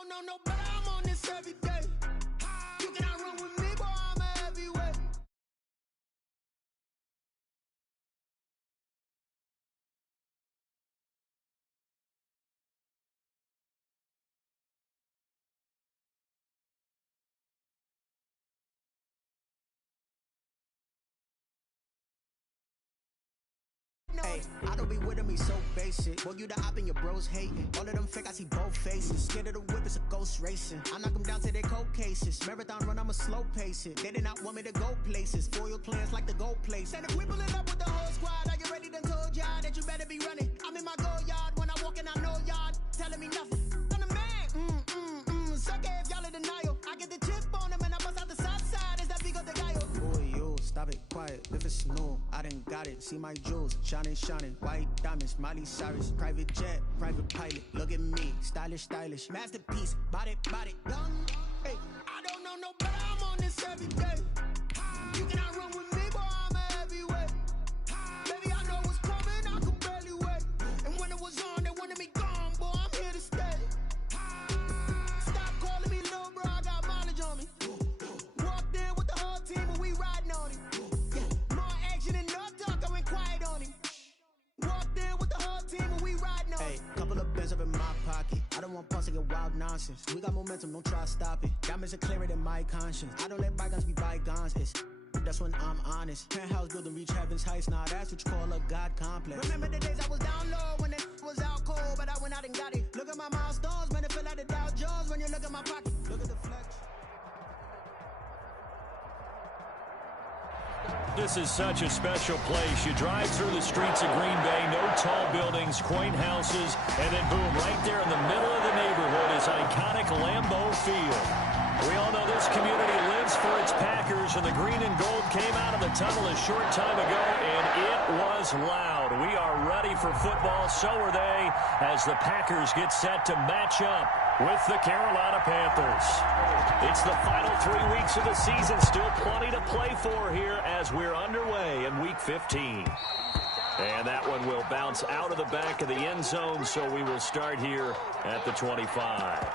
don't know no better, I'm on this every day. You cannot run with me, boy, I'm a heavyweight. Hey, I don't be with me so basic. Boy, you the op and your bros hating. All of them fake, I see both faces. Scared of the whip, it's a ghost racing. I knock them down to their cold cases. Marathon run, I'ma slow pace it. They did not want me to go places. Foil plans like the gold place. And if we pull it up with the whole squad, are you ready? Done told y'all that you better be running. I'm in my go yard. When I walk in, I know y'all telling me nothing. I'm the man. Suck it if y'all in denial. I get the chip on them and I bust out the south side. Is that big of the guy? Boy, you stop it, quiet. If it's new, I done got it. See my jewels, shining, shining. White diamonds, Miley Cyrus. Private jet, private pilot. Look at me, stylish, stylish. Masterpiece, body, body, done. Hey, I don't know no better. I'm on this every day. You cannot run with me, boy, I'm a heavyweight. Baby, I know what's coming, I can barely wait. And when it was on, they wanted me gone, boy, I'm here to stay. Stop calling me little bro, I got mileage on me. Walked in with the whole team and we riding on him. Yeah, more action and no talk, I went quiet on him. Walked in with the whole team and we riding on him. Hey, couple of bands up in my pocket. I don't want pause to get wild nonsense. We got momentum, don't try to stop it. Diamonds are clearer than my conscience. I don't let bygones be bygones. That's when I'm honest. Penthouse building, reach heaven's heights. Nah, that's what you call a God complex. Remember the days I was down low when it was out cold, but I went out and got it. Look at my milestones, man, it feel like the Dow Jones when you look at my pocket. Look at the flex. This is such a special place. You drive through the streets of Green Bay, no tall buildings, quaint houses, and then boom, right there in the middle of the neighborhood is iconic Lambeau Field. We all know this community lives for its Packers, and the green and gold came out of the tunnel a short time ago, and it was loud. We are ready for football, so are they, as the Packers get set to match up with the Carolina Panthers. It's the final 3 weeks of the season, still plenty to play for here as we're underway in Week 15. And that one will bounce out of the back of the end zone, so we will start here at the 25.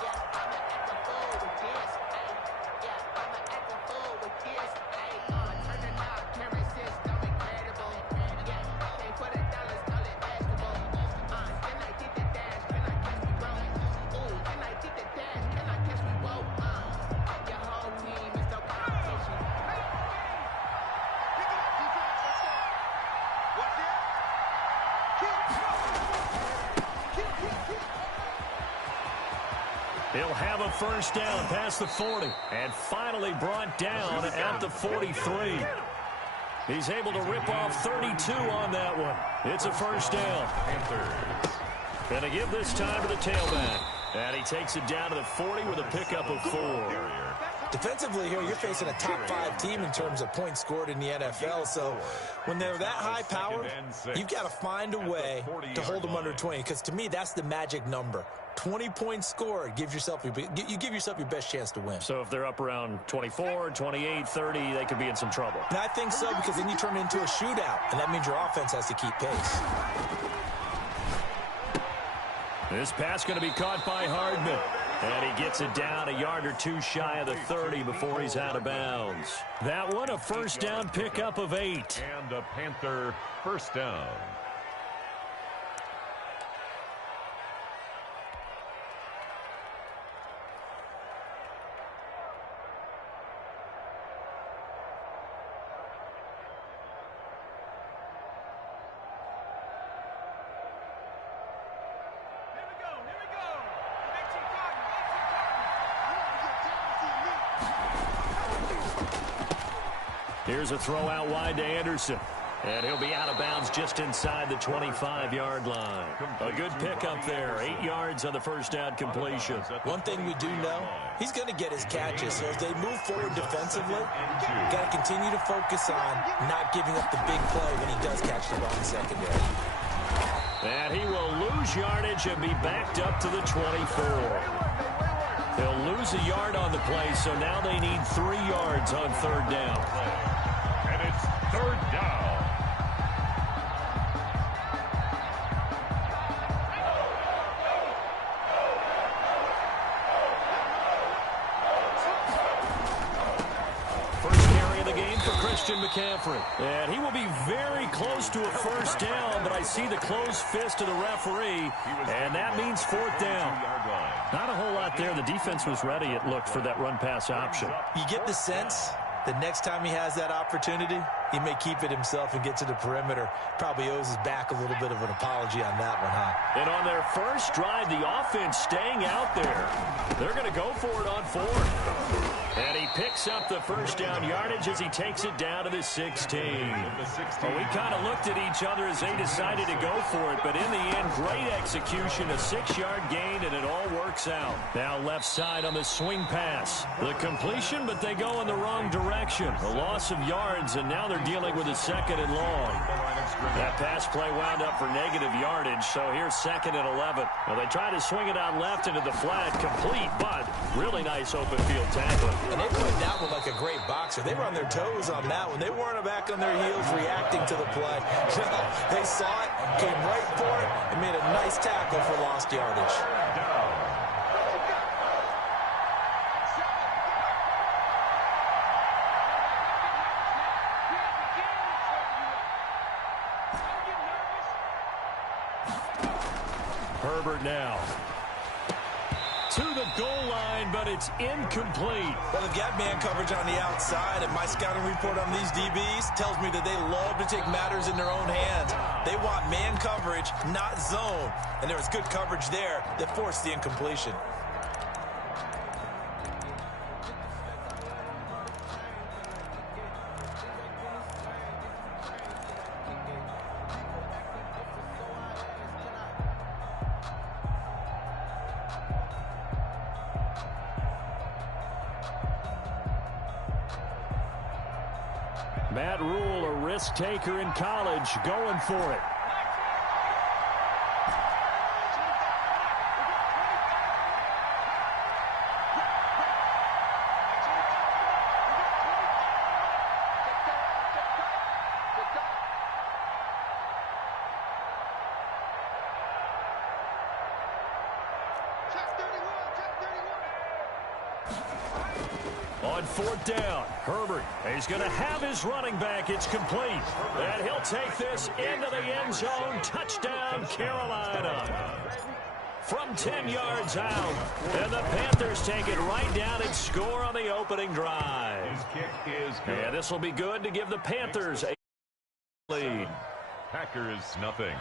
He'll have a first down past the 40 and finally brought down at the 43. He's able to rip off 32 on that one. It's a first down. Gonna give this time to the tailback. And he takes it down to the 40 with a pickup of 4. Defensively here, you're facing a top-5 team in terms of points scored in the NFL. So when they're that high-powered, you've got to find a way to hold them under 20. Because to me, that's the magic number. 20 points scored, you give yourself your best chance to win. So if they're up around 24, 28, 30, they could be in some trouble. And I think so, because then you turn it into a shootout, and that means your offense has to keep pace. This pass going to be caught by Hardman. And he gets it down a yard or two shy of the 30 before he's out of bounds. That one, a first down pickup of 8. And a Panther first down. Here's a throw out wide to Anderson. And he'll be out of bounds just inside the 25-yard line. A good pickup there. 8 yards on the first down completion. One thing we do know, he's going to get his catches. So as they move forward defensively, got to continue to focus on not giving up the big play when he does catch the ball in secondary. And he will lose yardage and be backed up to the 24. He'll lose a yard on the play, so now they need 3 yards on third down. And it's third down. Christian McCaffrey. And he will be very close to a first down, but I see the closed fist of the referee, and that means fourth down. Not a whole lot there. The defense was ready, it looked, for that run-pass option. You get the sense the next time he has that opportunity, he may keep it himself and get to the perimeter. Probably owes his back a little bit of an apology on that one, huh? And on their first drive, the offense staying out there. They're going to go for it on fourth. And he picks up the first down yardage as he takes it down to the 16. Well, we kind of looked at each other as they decided to go for it, but in the end, great execution, a 6-yard gain, and it all works out. Now left side on the swing pass. The completion, but they go in the wrong direction. A loss of yards, and now they're dealing with a second and long. That pass play wound up for negative yardage, so here's second and 11. Well, they try to swing it out left into the flat, complete, but really nice open field tackling. And they played that one like a great boxer. They were on their toes on that one. They weren't back on their heels reacting to the play. No, they saw it, came right for it, and made a nice tackle for lost yardage. Herbert now to the goal line, but it's incomplete. Well, they've got man coverage on the outside, and my scouting report on these DBs tells me that they love to take matters in their own hands. They want man coverage, not zone, and there was good coverage there that forced the incompletion. Matt Rule, a risk taker in college, going for it. On fourth down, Herbert, he's going to have his running back. It's complete. And he'll take this into the end zone. Touchdown, Carolina. From 10 yards out. And the Panthers take it right down and score on the opening drive. His kick is good. And this will be good to give the Panthers a lead. Packers nothing.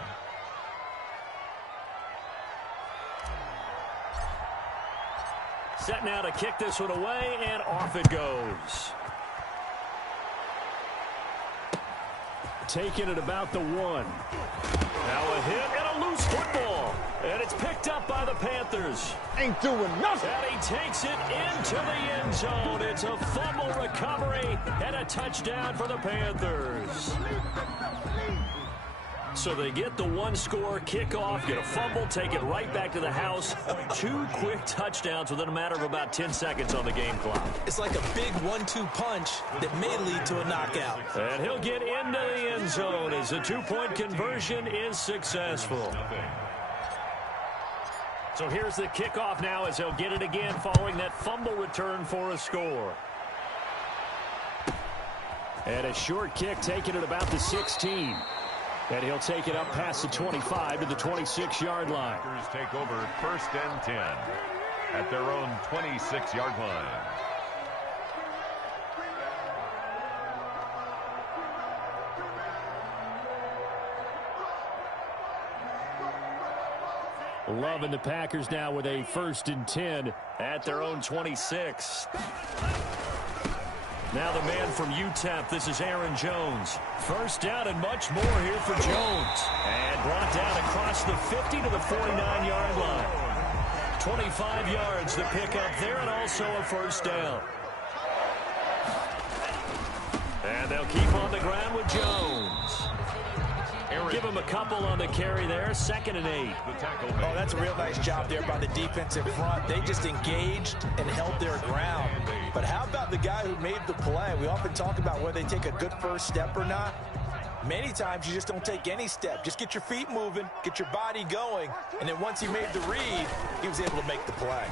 Set now to kick this one away, and off it goes. Taking it about the 1. Now a hit and a loose football. And it's picked up by the Panthers. Ain't doing nothing. And he takes it into the end zone. It's a fumble recovery and a touchdown for the Panthers. So they get the one-score kickoff, get a fumble, take it right back to the house. 2 quick touchdowns within a matter of about 10 seconds on the game clock. It's like a big 1-2 punch that may lead to a knockout. And he'll get into the end zone as the 2-point conversion is successful. So here's the kickoff now as they'll get it again following that fumble return for a score. And a short kick taken at about the 16. And he'll take it up past the 25 to the 26-yard line. Packers take over first and 10 at their own 26-yard line. Loving the Packers now with a first and 10 at their own 26. Now the man from UTEP, this is Aaron Jones. First down and much more here for Jones. And brought down across the 50 to the 49-yard line. 25 yards to pick up there and also a first down. And they'll keep on the ground with Jones. Give him a couple on the carry there. 2nd and 8. Oh, that's a real nice job there by the defensive front. They just engaged and held their ground. But how about the guy who made the play? We often talk about whether they take a good first step or not. Many times you just don't take any step. Just get your feet moving, get your body going, and then once he made the read, he was able to make the play.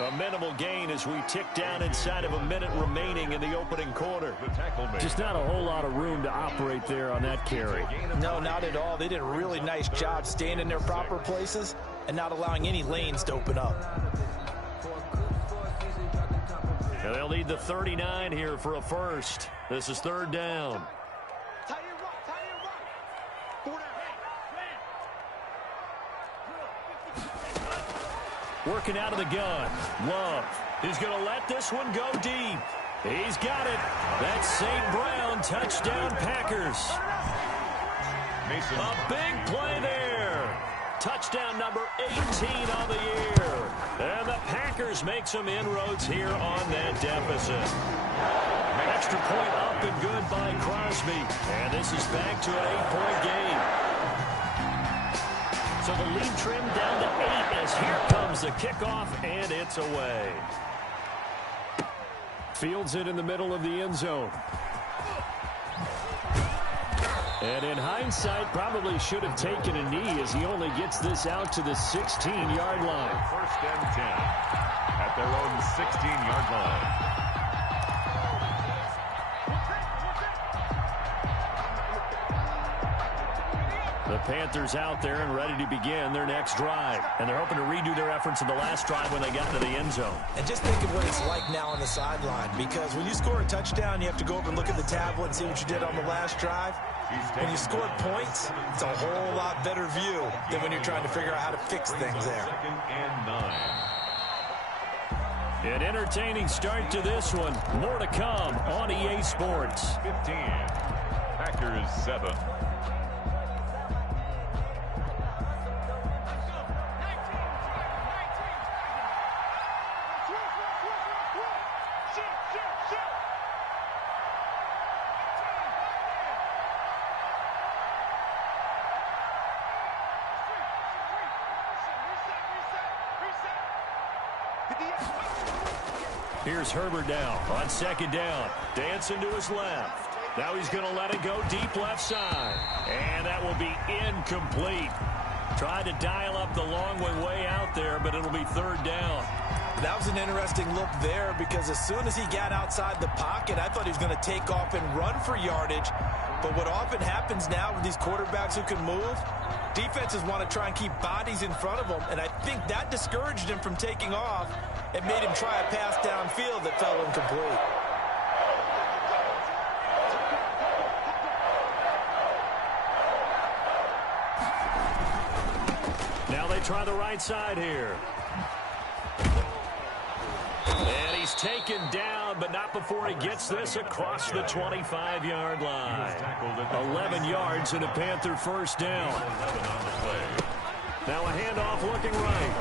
A minimal gain as we tick down inside of a minute remaining in the opening quarter. Just not a whole lot of room to operate there on that carry. No, not at all. They did a really nice job staying in their proper places and not allowing any lanes to open up. And they'll need the 39 here for a first. This is third down. Working out of the gun. Love is going to let this one go deep. He's got it. That's St. Brown. Touchdown, Packers. A big play there. Touchdown number 18 on the year. And the Packers make some inroads here on that deficit. Extra point up and good by Crosby. And this is back to an 8-point game. So the lead trimmed down to 8 as here comes the kickoff, and it's away. Fields it in the middle of the end zone. And in hindsight, probably should have taken a knee as he only gets this out to the 16-yard line. First and 10 at their own 16-yard line. The Panthers out there and ready to begin their next drive. And they're hoping to redo their efforts in the last drive when they got into the end zone. And just think of what it's like now on the sideline, because when you score a touchdown, you have to go over and look at the tablet and see what you did on the last drive. When you scored points, it's a whole lot better view than when you're trying to figure out how to fix things there. Second and 9. An entertaining start to this one. More to come on EA Sports. 15. Packers 7. Here's Herbert now on second down. Dancing to his left. Now he's going to let it go deep left side. And that will be incomplete. Tried to dial up the long way out there, but it'll be third down. That was an interesting look there because as soon as he got outside the pocket, I thought he was going to take off and run for yardage. But what often happens now with these quarterbacks who can move, defenses want to try and keep bodies in front of them, and I think that discouraged him from taking off and made him try a pass downfield that fell incomplete. Now they try the right side here. And he's taken down, but not before he gets this across the 25-yard line. 11 yards and a Panther first down. Now a handoff looking right.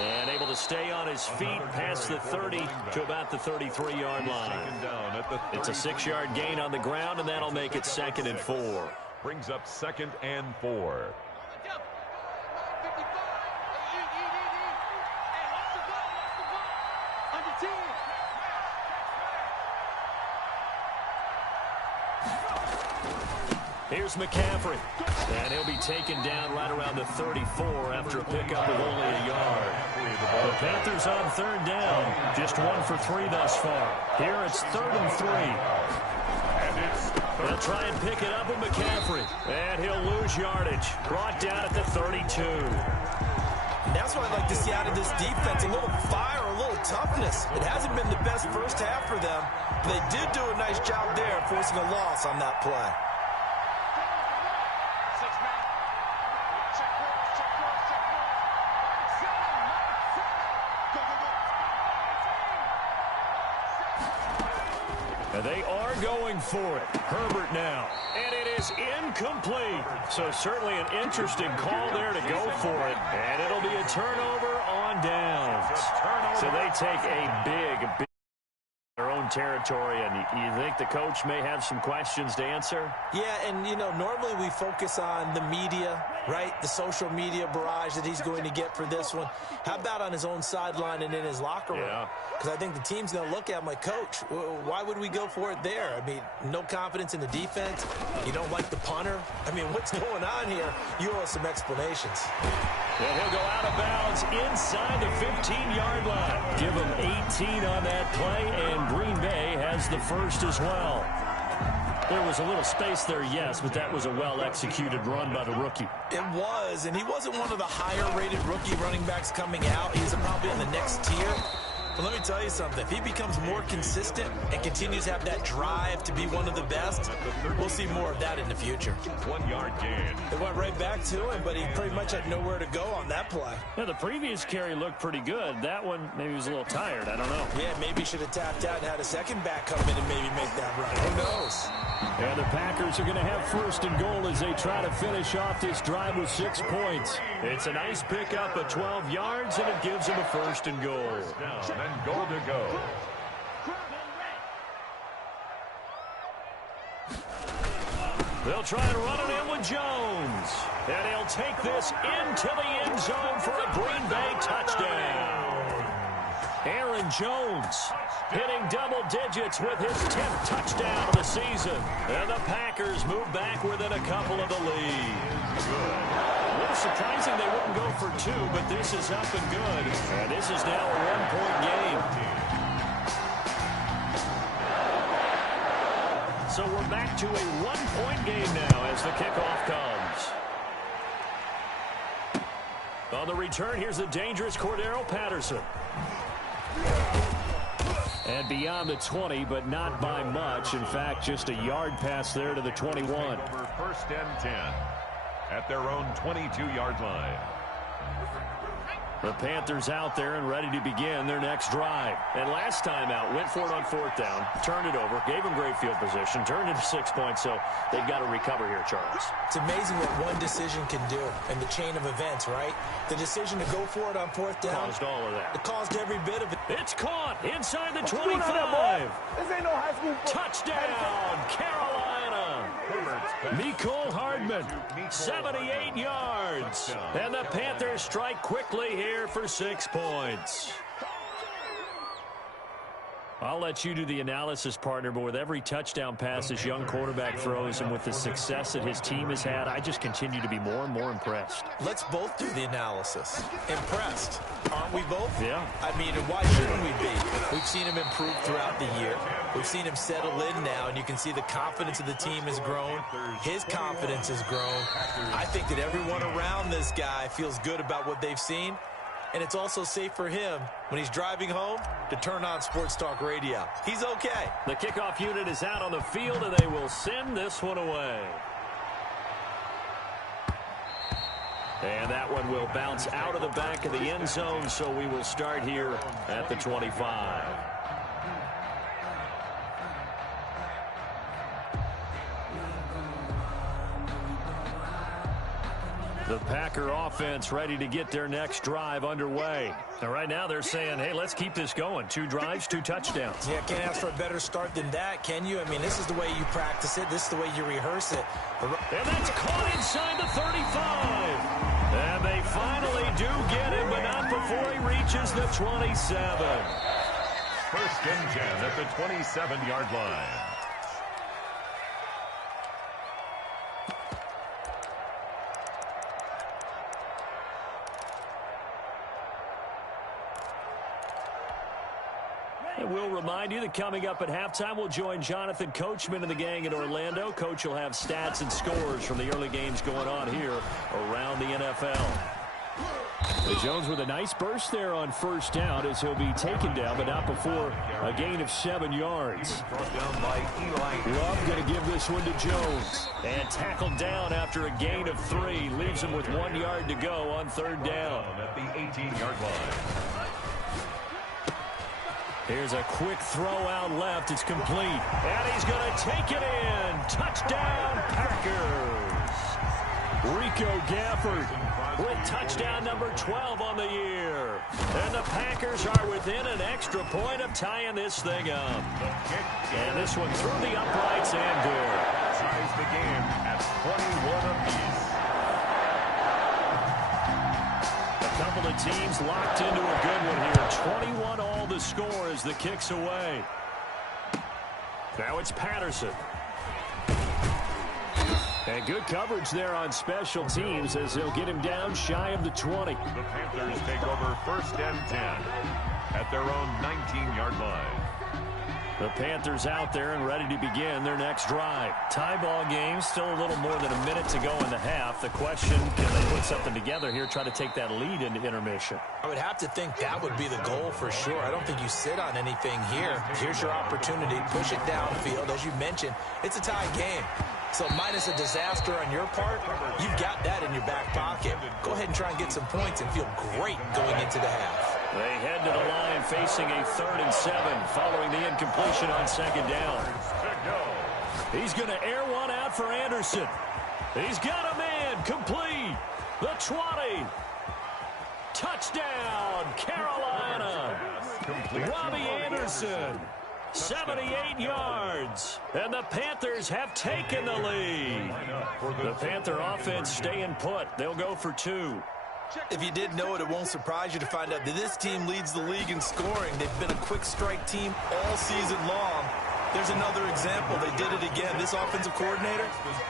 And able to stay on his feet past the 30 to about the 33-yard line. It's a 6-yard gain on the ground, and that'll make it 2nd and 4. Brings up 2nd and 4. Here's McCaffrey. And he'll be taken down right around the 34 after a pickup of only a yard. The Panthers on third down. Just 1 for 3 thus far. Here it's 3rd and 3. They'll try and pick it up with McCaffrey. And he'll lose yardage. Brought down at the 32. And that's what I'd like to see out of this defense. A little fire, a little toughness. It hasn't been the best first half for them. But they did do a nice job there, forcing a loss on that play. And they are going for it. Herbert now. And it is incomplete. So certainly an interesting call there to go for it. And it'll be a turnover on downs. So they take a big their own territory, and you think the coach may have some questions to answer? Yeah, and, you know, normally we focus on the media, right? The social media barrage that he's going to get for this one. How about on his own sideline and in his locker room? Because I think the team's going to look at him like, Coach, why would we go for it there? I mean, no confidence in the defense. You don't like the punter. I mean, what's going on here? You owe us some explanations. And he'll go out of bounds inside the 15-yard line. Give them 18 on that play, and Green Bay has the first as well. There was a little space there, yes, but that was a well-executed run by the rookie. It was, and he wasn't one of the higher-rated rookie running backs coming out. He's probably in the next tier. But let me tell you something. If he becomes more consistent and continues to have that drive to be one of the best, we'll see more of that in the future. 1-yard gain. It went right back to him, but he pretty much had nowhere to go on that play. Yeah, the previous carry looked pretty good. That one, maybe he was a little tired. I don't know. Yeah, maybe he should have tapped out and had a second back come in and maybe make that run. Who knows? And the Packers are going to have first and goal as they try to finish off this drive with 6 points. It's a nice pickup of 12 yards, and it gives them a first and goal. Down and goal to go. They'll try and run it in with Jones. And he'll take this into the end zone for a Green Bay touchdown. Aaron Jones hitting double digits with his 10th touchdown of the season. And the Packers move back within a couple of the lead. Good. A little surprising they wouldn't go for 2, but this is up and good. And this is now a 1-point game. So we're back to a 1-point game now as the kickoff comes. On the return, here's the dangerous Cordero Patterson. And beyond the 20, but not by much. In fact, just a yard pass there to the 21. Over first and 10 at their own 22-yard line. The Panthers out there and ready to begin their next drive. And last time out, went for it on 4th down, turned it over, gave them great field position, turned into 6 points, so they've got to recover here, Charles. It's amazing what one decision can do in the chain of events, right? The decision to go for it on 4th down. Caused all of that. It caused every bit of it. It's caught inside the 25. This ain't no high school football. Touchdown, Carolina. Mecole Hardman, 78 yards. And the Panthers strike quickly here for 6 points. I'll let you do the analysis, partner, but with every touchdown pass this young quarterback throws and with the success that his team has had, I just continue to be more and more impressed. Let's both do the analysis. Impressed. Aren't we both? Yeah. I mean, and why shouldn't we be? We've seen him improve throughout the year. We've seen him settle in now, and you can see the confidence of the team has grown. His confidence has grown. I think that everyone around this guy feels good about what they've seen. And it's also safe for him when he's driving home to turn on Sports Talk Radio. He's okay. The kickoff unit is out on the field, and they will send this one away. And that one will bounce out of the back of the end zone, so we will start here at the 25. The Packer offense ready to get their next drive underway. And right now they're saying, hey, let's keep this going. 2 drives, 2 touchdowns. Yeah, can't ask for a better start than that, can you? I mean, this is the way you practice it. This is the way you rehearse it. And that's caught inside the 35. And they finally do get him, but not before he reaches the 27. First and 10 at the 27-yard line. And we'll remind you that coming up at halftime, we'll join Jonathan Coachman and the gang in Orlando. Coach will have stats and scores from the early games going on here around the NFL. Jones with a nice burst there on 1st down as he'll be taken down, but not before a gain of 7 yards. Love going to give this one to Jones. And tackled down after a gain of 3. Leaves him with 1 yard to go on 3rd down. At the 18-yard line. Here's a quick throw out left. It's complete. And he's going to take it in. Touchdown, Packers. Rico Gafford with touchdown number 12 on the year. And the Packers are within an extra point of tying this thing up. And this one through the uprights and good. Ties the game at 21 apiece. A couple of teams locked into a good one here. 21 all the score as the kick's away. Now it's Patterson. And good coverage there on special teams as they'll get him down shy of the 20. The Panthers take over 1st and 10 at their own 19-yard line. The Panthers out there and ready to begin their next drive. Tie ball game, still a little more than a minute to go in the half. The question, can they put something together here, try to take that lead into intermission? I would have to think that would be the goal for sure. I don't think you sit on anything here. Here's your opportunity. Push it downfield. As you mentioned, it's a tie game. So minus a disaster on your part, you've got that in your back pocket. Go ahead and try and get some points and feel great going into the half. They head to the line facing a 3rd and 7 following the incompletion on 2nd down. He's going to air one out for Anderson. He's got a man complete. The 20. Touchdown, Carolina. Robbie Anderson. 78 yards, and the Panthers have taken the lead. The Panther offense staying put. They'll go for 2. If you didn't know it, it won't surprise you to find out that this team leads the league in scoring. They've been a quick strike team all season long. There's another example. They did it again. This offensive coordinator,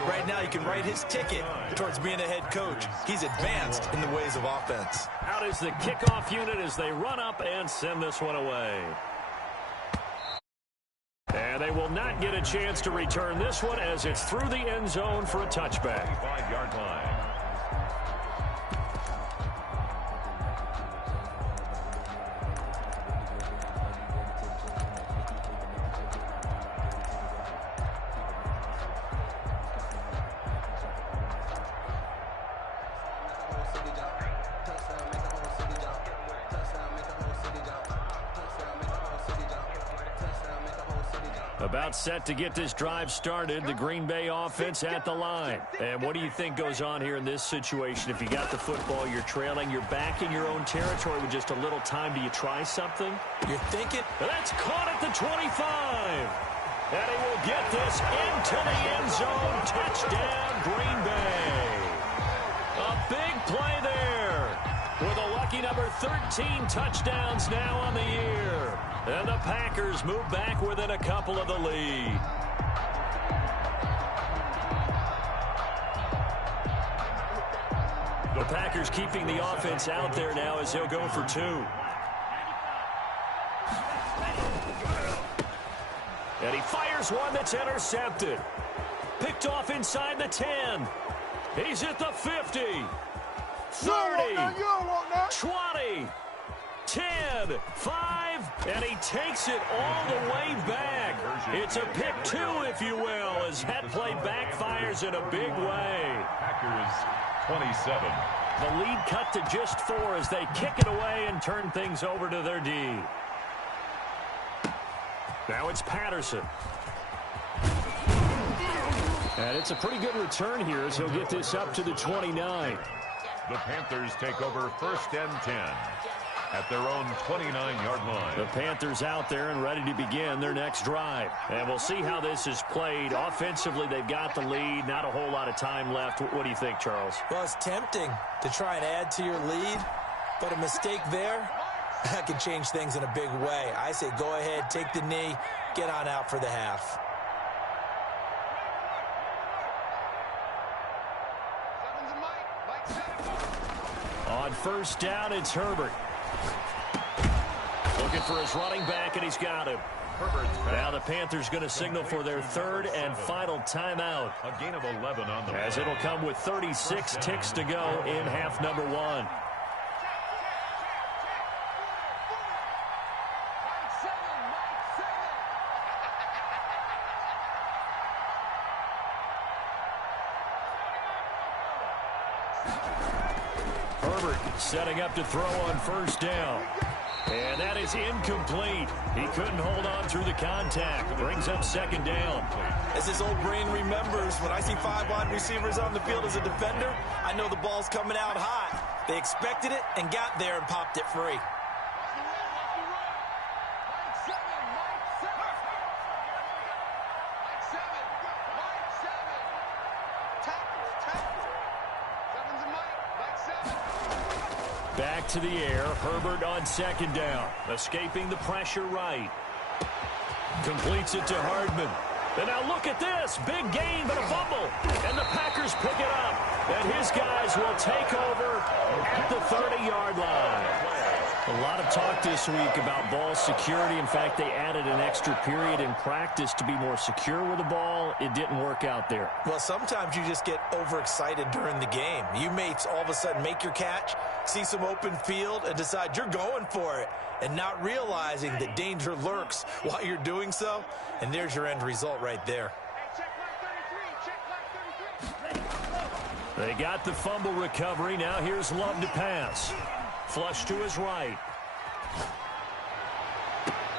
right now you can write his ticket towards being a head coach. He's advanced in the ways of offense. Out is the kickoff unit as they run up and send this one away. And they will not get a chance to return this one as it's through the end zone for a touchback. 5-yard line. About set to get this drive started, the Green Bay offense at the line. And what do you think goes on here in this situation? If you got the football, you're trailing, you're back in your own territory with just a little time. Do you try something? You're thinking? That's caught at the 25. And he will get this into the end zone. Touchdown, Green Bay. A big play there with a lucky number 13 touchdowns now on the year. And the Packers move back within a couple of the lead. The Packers keeping the offense out there now as they'll go for 2. And he fires one that's intercepted. Picked off inside the 10. He's at the 50. 30. 20. 10, 5, and he takes it all the way back. It's a pick 2, if you will, as that play backfires in a big way. Packers 27. The lead cut to just 4 as they kick it away and turn things over to their D. Now it's Patterson. And it's a pretty good return here as he'll get this up to the 29. The Panthers take over 1st and 10. At their own 29-yard line. The Panthers out there and ready to begin their next drive. And we'll see how this is played. Offensively, they've got the lead. Not a whole lot of time left. What do you think, Charles? Well, it's tempting to try and add to your lead, but a mistake there, that could change things in a big way. I say go ahead, take the knee, get on out for the half. On 1st down, it's Herbert. Looking for his running back, and he's got him. Now the Panthers going to signal for their 3rd and final timeout. A gain of 11 on the as it'll come with 36 ticks to go in half number 1. Herbert setting up to throw on 1st down. And that is incomplete. He couldn't hold on through the contact. Brings up 2nd down. As his old brain remembers, when I see 5 wide receivers on the field as a defender, I know the ball's coming out hot. They expected it and got there and popped it free. Back to the air. Herbert on 2nd down. Escaping the pressure right. Completes it to Hardman. And now look at this. Big gain, but a fumble. And the Packers pick it up. And his guys will take over at the 30-yard line. A lot of talk this week about ball security. In fact, they added an extra period in practice to be more secure with the ball. It didn't work out there. Well, sometimes you just get overexcited during the game. You may all of a sudden make your catch, see some open field, and decide you're going for it, and not realizing that danger lurks while you're doing so. And there's your end result right there. They got the fumble recovery. Now here's Love to pass. Flush to his right.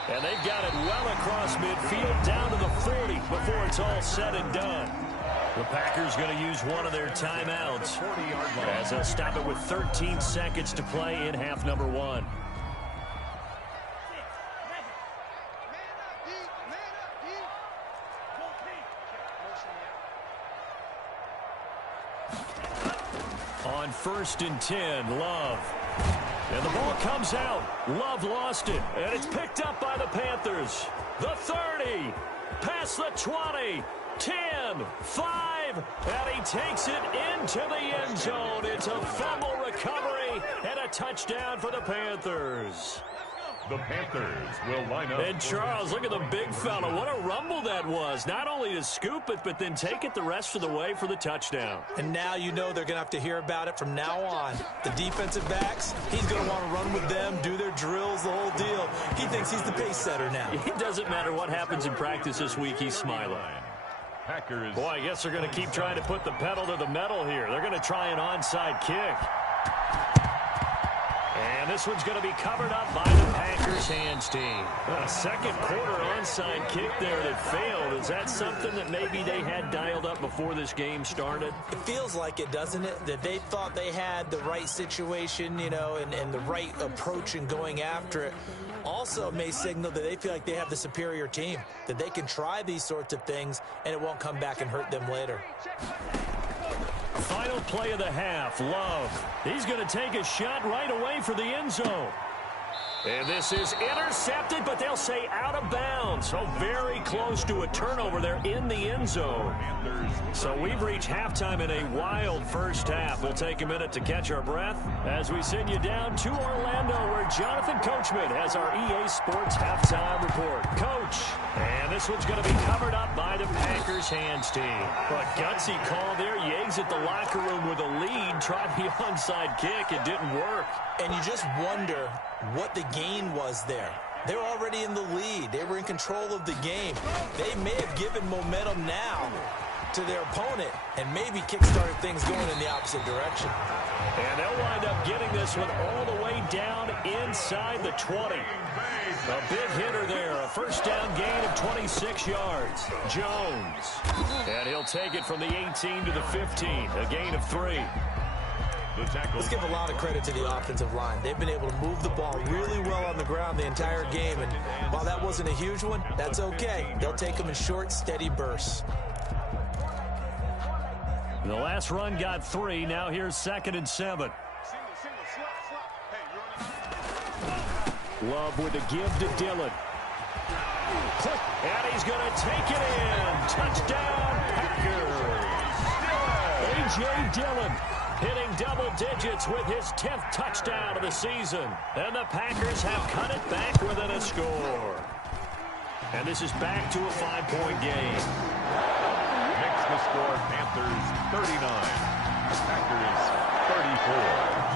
And they've got it well across midfield down to the 40 before it's all said and done. The Packers going to use one of their timeouts as they'll stop it with 13 seconds to play in half number 1. On 1st and 10, Love. And the ball comes out. Love lost it. And it's picked up by the Panthers. The 30. Past the 20. 10. 5. And he takes it into the end zone. It's a fumble recovery and a touchdown for the Panthers. The Panthers will line up. And Charles, look at the big fella. What a rumble that was. Not only to scoop it, but then take it the rest of the way for the touchdown. And now you know they're going to have to hear about it from now on. The defensive backs, he's going to want to run with them, do their drills, the whole deal. He thinks he's the pace setter now. It doesn't matter what happens in practice this week. He's smiling. Packers. Boy, I guess they're going to keep trying to put the pedal to the metal here. They're going to try an onside kick. And this one's going to be covered up by the Packers hands team. A second quarter onside kick there that failed. Is that something that maybe they had dialed up before this game started? It feels like it, doesn't it? That they thought they had the right situation, you know, and the right approach in going after it. Also may signal that they feel like they have the superior team, that they can try these sorts of things and it won't come back and hurt them later. Final play of the half, Love. He's going to take a shot right away for the end zone. And this is intercepted, but they'll say out of bounds. So very close to a turnover there in the end zone. So we've reached halftime in a wild first half. We'll take a minute to catch our breath as we send you down to Orlando, where Jonathan Coachman has our EA Sports halftime report. Coach, and this one's going to be covered up by the Packers hands team. A gutsy call there. You exit the locker room with a lead. Tried the onside kick. It didn't work. And you just wonder what the gain was there. They're already in the lead. They were in control of the game. They may have given momentum now to their opponent and maybe kick-started things going in the opposite direction. And they'll wind up getting this one all the way down inside the 20. A big hitter there. A first down gain of 26 yards. Jones. And he'll take it from the 18 to the 15. A gain of 3. Let's give a lot of credit to the offensive line. They've been able to move the ball really well on the ground the entire game. And while that wasn't a huge one, that's okay. They'll take them in short, steady bursts. The last run got 3. Now here's 2nd and 7. Love with a give to Dillon. And he's going to take it in. Touchdown, Packers. A.J. Dillon hitting double digits with his 10th touchdown of the season. And the Packers have cut it back within a score. And this is back to a 5-point game. Makes the score Panthers 39. Packers 34.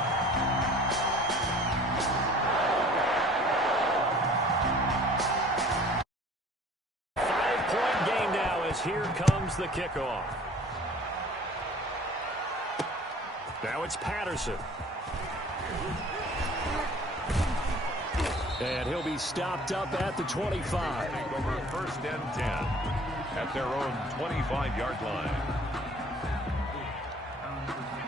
Here comes the kickoff. Now it's Patterson. And he'll be stopped up at the 25. Over 1st and 10 at their own 25-yard line.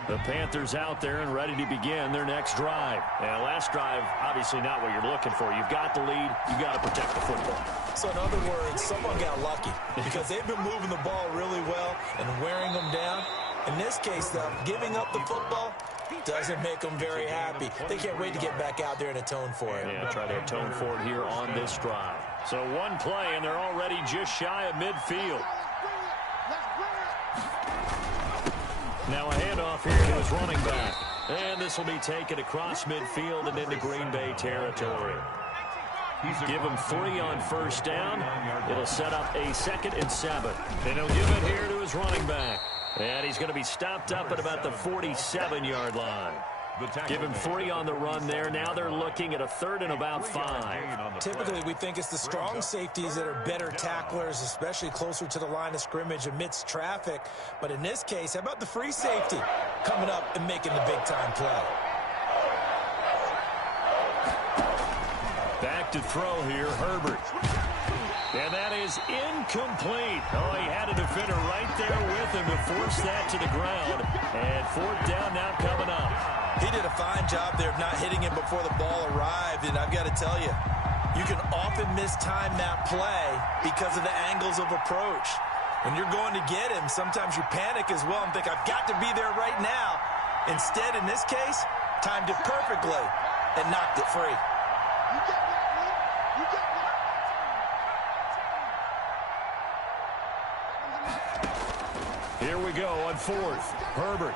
The Panthers out there and ready to begin their next drive. And last drive, obviously not what you're looking for. You've got the lead. You've got to protect the football. So in other words, someone got lucky because they've been moving the ball really well and wearing them down. In this case, though, giving up the football doesn't make them very happy. They can't wait to get back out there and atone for it. Yeah, try to atone for it here on this drive. So one play, and they're already just shy of midfield. Now a handoff here to his running back. And this will be taken across midfield and into Green Bay territory. Give him 3 on first down. It'll set up a 2nd and 7. And he'll give it here to his running back. And he's going to be stopped up at about the 47-yard line. Give him 3 on the run there. Now they're looking at a 3rd and about 5. Typically, we think it's the strong safeties that are better tacklers, especially closer to the line of scrimmage amidst traffic. But in this case, how about the free safety coming up and making the big-time play? Back to throw here, Herbert. And that is incomplete. Oh, he had a defender right there with him to force that to the ground. And 4th down now coming up. He did a fine job there of not hitting him before the ball arrived. And I've got to tell you, you can often mistime that play because of the angles of approach. When you're going to get him, sometimes you panic as well and think, I've got to be there right now. Instead, in this case, timed it perfectly and knocked it free. Here we go on 4th. Herbert.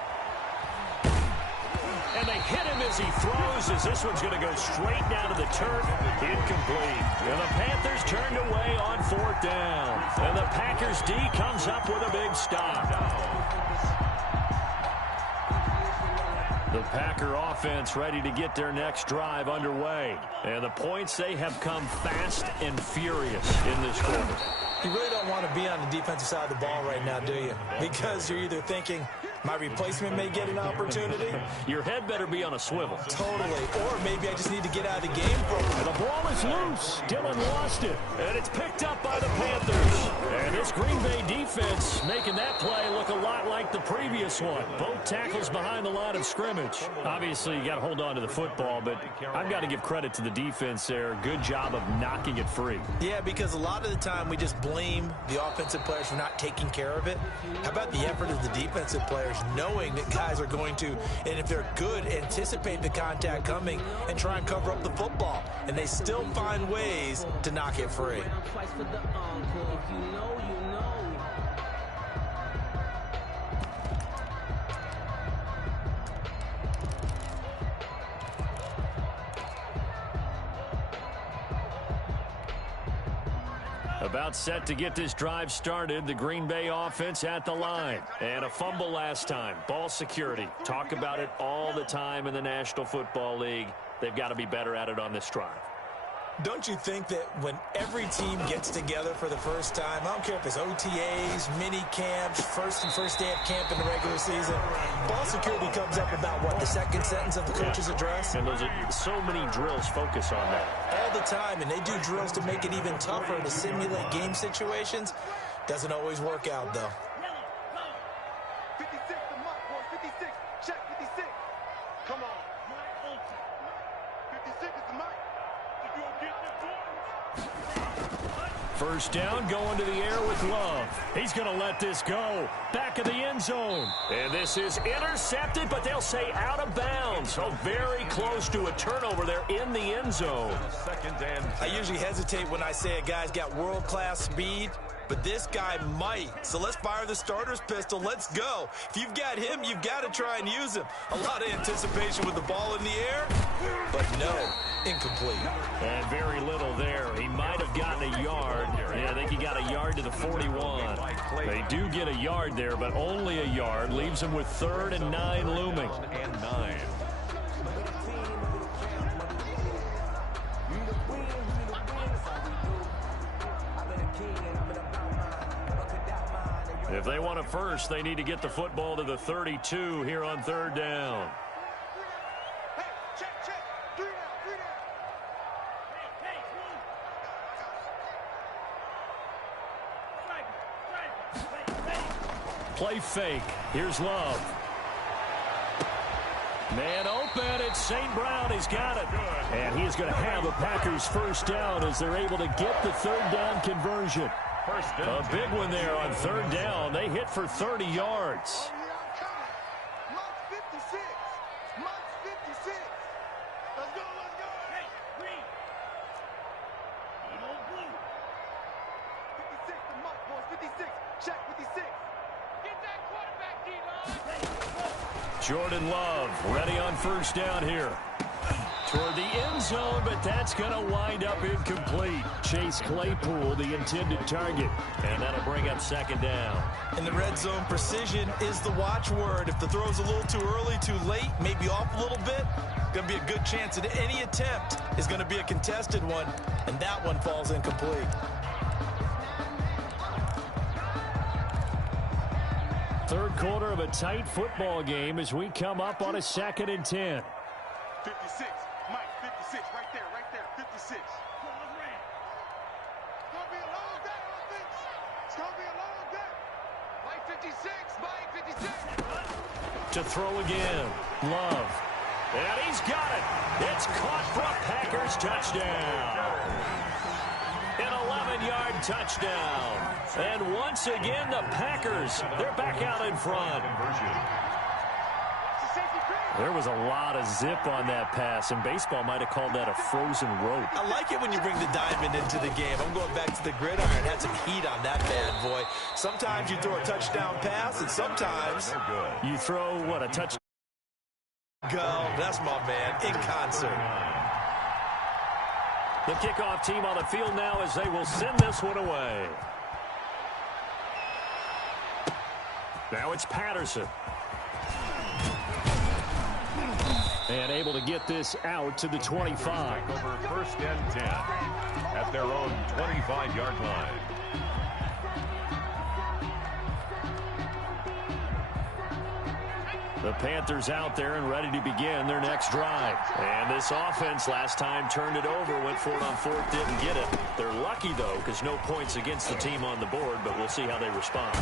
And they hit him as he throws, as this one's going to go straight down to the turf. Incomplete. And the Panthers turned away on 4th down. And the Packers D comes up with a big stop. The Packer offense ready to get their next drive underway. And the points, they have come fast and furious in this quarter. You really don't want to be on the defensive side of the ball right now, do you? Because you're either thinking, my replacement may get an opportunity. Your head better be on a swivel. Totally. Or maybe I just need to get out of the game for a while. The ball is loose. Dillon lost it. And it's picked up by the Panthers. And this Green Bay defense making that play look a lot like the previous one. Both tackles behind the line of scrimmage. Obviously, you got to hold on to the football, but I've got to give credit to the defense there. Good job of knocking it free. Yeah, because a lot of the time we just blame the offensive players for not taking care of it. How about the effort of the defensive players knowing that guys are going to, and if they're good, anticipate the contact coming and try and cover up the football. And they still find ways to knock it free. About set to get this drive started. The Green Bay offense at the line. And a fumble last time. Ball security. Talk about it all the time in the National Football League. They've got to be better at it on this drive. Don't you think that when every team gets together for the first time, I don't care if it's OTAs, mini camps, first day of camp in the regular season, ball security comes up about, what, the second sentence of the coach's address? And those are so many drills focus on that. All the time, and they do drills to make it even tougher to simulate game situations. Doesn't always work out, though. 56, the mark, boys. 56. Check 56. Come on. 56 is the mark. First down, going to the air with Love. He's going to let this go. Back of the end zone. And this is intercepted, but they'll say out of bounds. So very close to a turnover there in the end zone. I usually hesitate when I say a guy's got world-class speed, but this guy might. So let's fire the starter's pistol. Let's go. If you've got him, you've got to try and use him. A lot of anticipation with the ball in the air, but no, incomplete. And very little there. He might have gotten a yard. Yeah, I think he got a yard to the 41. They do get a yard there, but only a yard. Leaves him with 3rd and 9 looming. And 9. If they want a first, they need to get the football to the 32 here on 3rd down. Hey, check. 3 down. Play fake. Here's Love. Man open. It's St. Brown. He's got it. And he's going to have a Packers first down as they're able to get the 3rd down conversion. A big one there on 3rd down. They hit for 30 yards. Mark 56. Mark 56. Let's go. Hey, green. 56. Get that quarterback, D-line. Jordan Love ready on first down here. Toward the end zone, but that's going to wind up incomplete. Chase Claypool, the intended target. And that'll bring up second down. In the red zone, precision is the watchword. If the throw's a little too early, too late, maybe off a little bit, going to be a good chance that any attempt is going to be a contested one, and that one falls incomplete. Third quarter of a tight football game as we come up on a 2nd and 10. 56. Mike, 56. Right there. 56. It's going to be a long day, offense. It's going to be a long day. Mike, 56. Mike, 56. To throw again. Love. And he's got it. It's caught for a Packers touchdown. An 11-yard touchdown. And once again, the Packers, they're back out in front. There was a lot of zip on that pass, and baseball might have called that a frozen rope. I like it when you bring the diamond into the game. I'm going back to the gridiron. Had some heat on that bad boy. Sometimes you throw a touchdown pass, and sometimes you throw, what, a touchdown? Go. That's my man, in concert. The kickoff team on the field now as they will send this one away. Now it's Patterson. And able to get this out to the 25. Over 1st and 10 at their own 25-yard line. The Panthers out there and ready to begin their next drive. And this offense last time turned it over, went for it on 4th, didn't get it. They're lucky, though, because no points against the team on the board, but we'll see how they respond.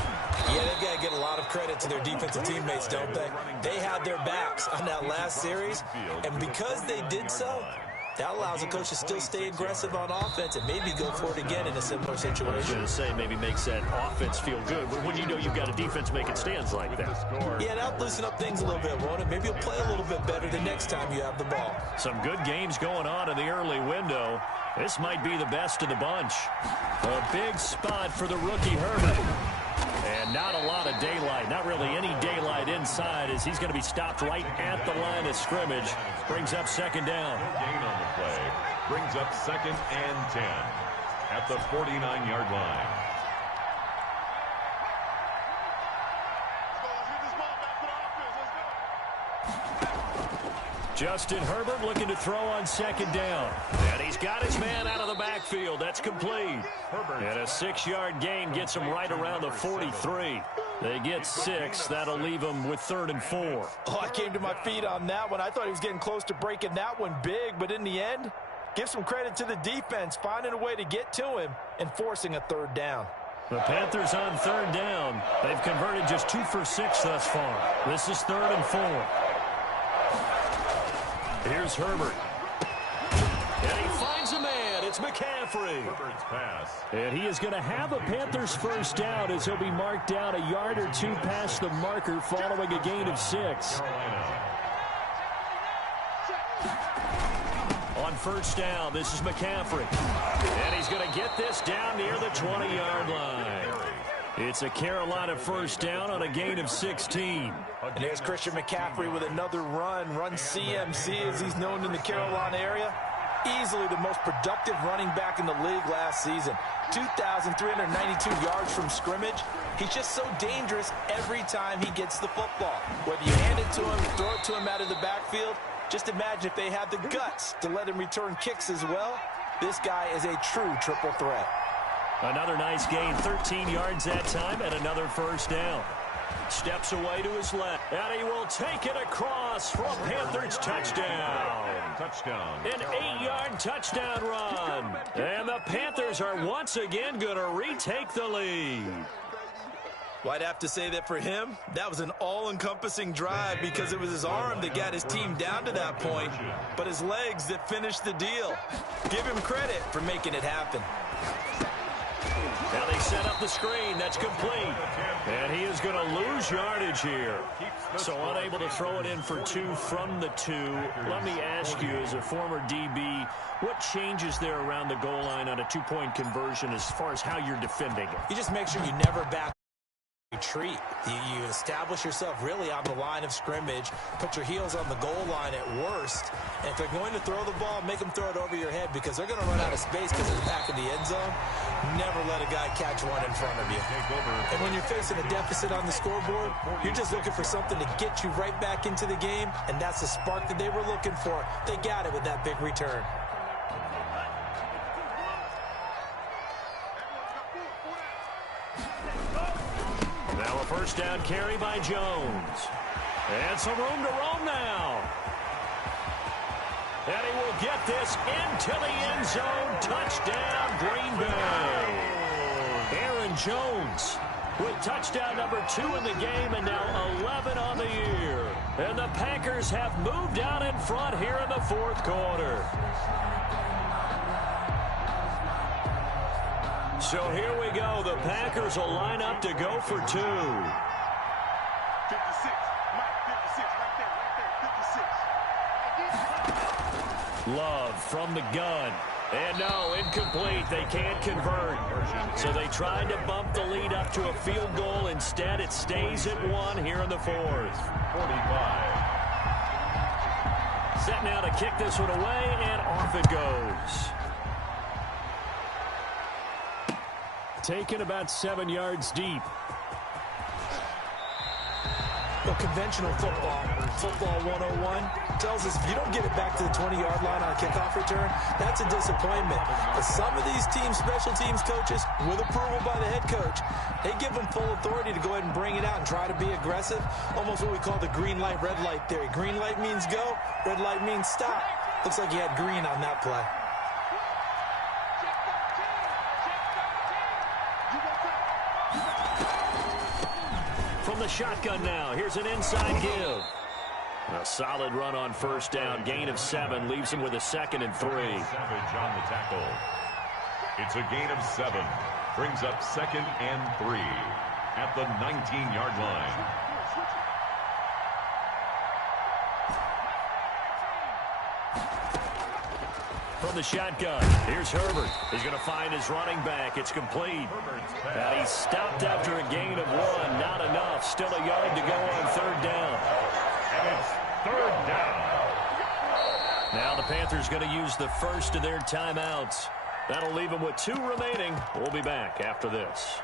Yeah, they've got to get a lot of credit to their defensive teammates, don't they? They had their backs on that last series, and because they did so, that allows the coach to still stay aggressive on offense and maybe go for it again in a similar situation. I was going to say maybe makes that offense feel good, but when you know you've got a defense making stands like that. Yeah, that'll loosen up things a little bit, won't it? Maybe you'll play a little bit better the next time you have the ball. Some good games going on in the early window. This might be the best of the bunch. A big spot for the rookie Herbert. And not a lot of daylight, not really any daylight inside as he's going to be stopped right at the line of scrimmage. Brings up second down. Gain on the play brings up 2nd and 10 at the 49-yard line. Justin Herbert looking to throw on second down. And he's got his man out of the backfield. That's complete. And a 6-yard gain gets him right around the 43. They get 6. That'll leave him with 3rd and 4. Oh, I came to my feet on that one. I thought he was getting close to breaking that one big, but in the end, give some credit to the defense, finding a way to get to him and forcing a 3rd down. The Panthers on 3rd down. They've converted just 2 for 6 thus far. This is 3rd and 4. Here's Herbert. And he finds a man. It's McCaffrey. Herbert's pass. And he is going to have a Panthers first down as he'll be marked down a yard or 2 past the marker following a gain of 6. On first down, this is McCaffrey. And he's going to get this down near the 20-yard line. It's a Carolina first down on a gain of 16. And there's Christian McCaffrey with another run CMC as he's known in the Carolina area. Easily the most productive running back in the league last season. 2,392 yards from scrimmage. He's just so dangerous every time he gets the football. Whether you hand it to him, throw it to him out of the backfield, just imagine if they have the guts to let him return kicks as well. This guy is a true triple threat. Another nice gain, 13 yards that time, and another first down. Steps away to his left, and he will take it across for a Panthers touchdown. Touchdown. An 8-yard touchdown run. And the Panthers are once again going to retake the lead. Well, I'd have to say that for him, that was an all-encompassing drive because it was his arm that got his team down to that point, but his legs that finished the deal. Give him credit for making it happen. Now they set up the screen. That's complete. And he is going to lose yardage here. So unable to throw it in for 2 from the 2. Let me ask you, as a former DB, what changes there around the goal line on a 2-point conversion as far as how you're defending it? You just make sure you never back retreat. You establish yourself really on the line of scrimmage, put your heels on the goal line at worst, and if they're going to throw the ball, make them throw it over your head because they're going to run out of space because of the back of the end zone. Never let a guy catch one in front of you. And when you're facing a deficit on the scoreboard, you're just looking for something to get you right back into the game, and that's the spark that they were looking for. They got it with that big return. Now a first down carry by Jones. And some room to roam now. And he will get this into the end zone. Touchdown, Green Bay. Aaron Jones with touchdown number 2 in the game and now 11 on the year. And the Packers have moved out in front here in the fourth quarter. So here we go. The Packers will line up to go for 2. 56. Mike, 56. Right there. 56. Love from the gun. And no, incomplete. They can't convert. So they tried to bump the lead up to a field goal. Instead, it stays at 1 here in the fourth. 45. Set now to kick this one away, and off it goes. Taken about 7 yards deep. Well, conventional football 101, tells us if you don't get it back to the 20-yard line on a kickoff return, that's a disappointment. But some of these teams, special teams coaches, with approval by the head coach, they give them full authority to go ahead and bring it out and try to be aggressive, almost what we call the green light, red light theory. Green light means go, red light means stop. Looks like you had green on that play. From the shotgun now, here's an inside give. A solid run on first down. Gain of 7 leaves him with a 2nd and 3. Savage on the tackle. It's a gain of 7. Brings up 2nd and 3 at the 19-yard line. From the shotgun, here's Herbert. He's going to find his running back. It's complete. And he's stopped after a gain of 1. Not enough. Still a yard to go on third down. And it's third down. Now the Panthers going to use the first of their timeouts. That'll leave them with 2 remaining. We'll be back after this.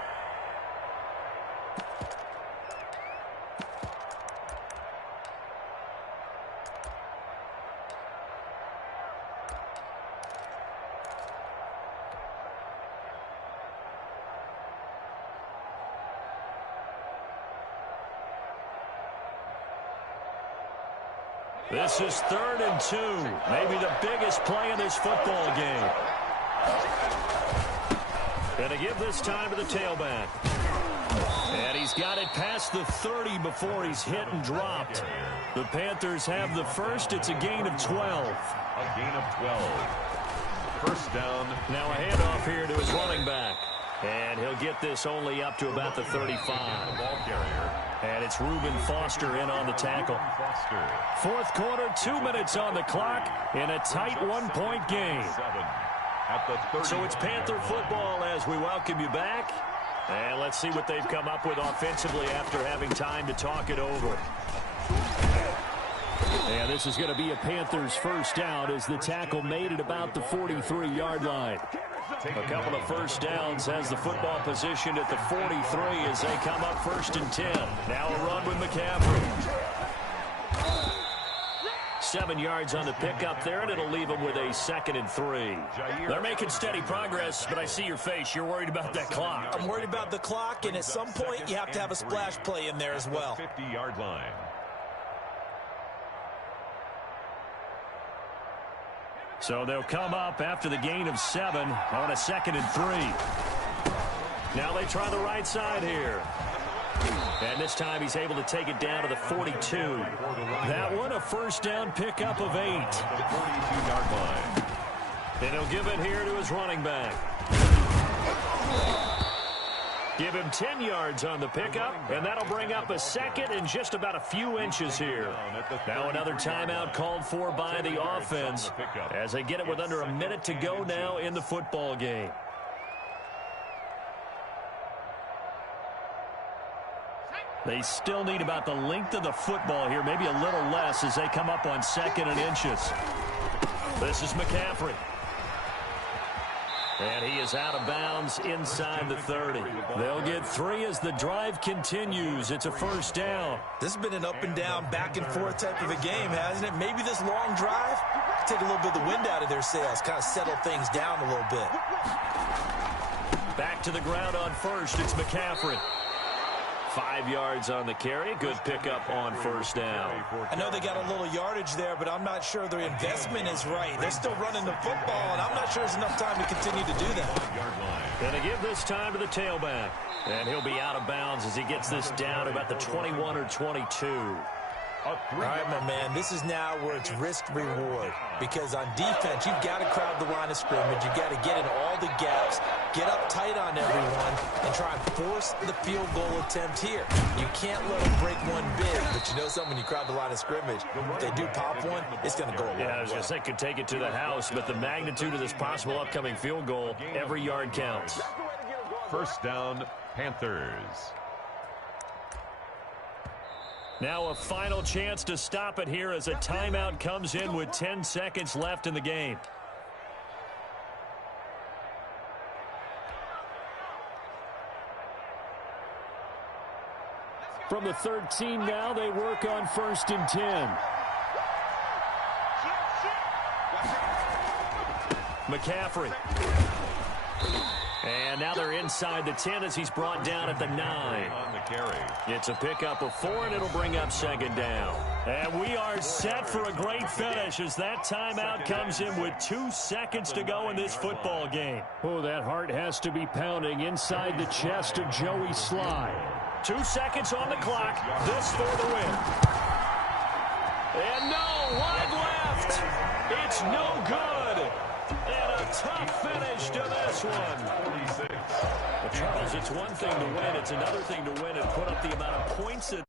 This is 3rd and 2. Maybe the biggest play in this football game. Going to give this time to the tailback. And he's got it past the 30 before he's hit and dropped. The Panthers have the first. It's a gain of 12. A gain of 12. First down. Now a handoff here to his running back. And he'll get this only up to about the 35. Ball carrier. And it's Reuben Foster in on the tackle. Fourth quarter, 2 minutes on the clock in a tight 1-point game. So it's Panther football as we welcome you back. And let's see what they've come up with offensively after having time to talk it over. And this is going to be a Panthers first down as the tackle made at about the 43-yard line. A couple of first downs has the football positioned at the 43 as they come up 1st and 10. Now a run with McCaffrey. 7 yards on the pickup there, and it'll leave them with a 2nd and 3. They're making steady progress, but I see your face. You're worried about that clock. I'm worried about the clock, and at some point you have to have a splash play in there as well. 50-yard line. So they'll come up after the gain of 7 on a 2nd and 3. Now they try the right side here. And this time he's able to take it down to the 42. That one a first down pickup of 8. 42-yard line. And he'll give it here to his running back. Give him 10 yards on the pickup, and that'll bring up a 2nd and just about a few inches here. Now another timeout called for by the offense as they get it with under a minute to go now in the football game. They still need about the length of the football here, maybe a little less as they come up on 2nd and inches. This is McCaffrey. And he is out of bounds inside the 30. They'll get 3 as the drive continues. It's a first down. This has been an up and down, back and forth type of a game, hasn't it? Maybe this long drive take a little bit of the wind out of their sails, kind of settle things down a little bit. Back to the ground on first. It's McCaffrey. 5 yards on the carry. Good pickup on first down. I know they got a little yardage there, but I'm not sure their investment is right. They're still running the football, and I'm not sure there's enough time to continue to do that. Going to give this time to the tailback. And he'll be out of bounds as he gets this down about the 21 or 22. All right, my man, this is now where it's risk-reward. Because on defense, you've got to crowd the line of scrimmage. You've got to get in all the gaps, get up tight on everyone, and try and force the field goal attempt here. You can't let them break one big, but you know something, when you crowd the line of scrimmage, if they do pop one, it's going to go a long way. Yeah, I was going to say, could take it to the house, but the magnitude of this possible upcoming field goal, every yard counts. First down, Panthers. Now a final chance to stop it here as a timeout comes in with 10 seconds left in the game. From the 13 now, they work on 1st and 10. McCaffrey. And now they're inside the 10 as he's brought down at the 9. On the carry. It's a pickup of 4, and it'll bring up 2nd down. And we are set for a great finish as that timeout comes in with 2 seconds to go in this football game. Oh, that heart has to be pounding inside the chest of Joey Sly. 2 seconds on the clock. This for the win. And no, wide left. It's no good. And a tough finish to this one. 46. Well, Charles, it's one thing to win. It's another thing to win and put up the amount of points that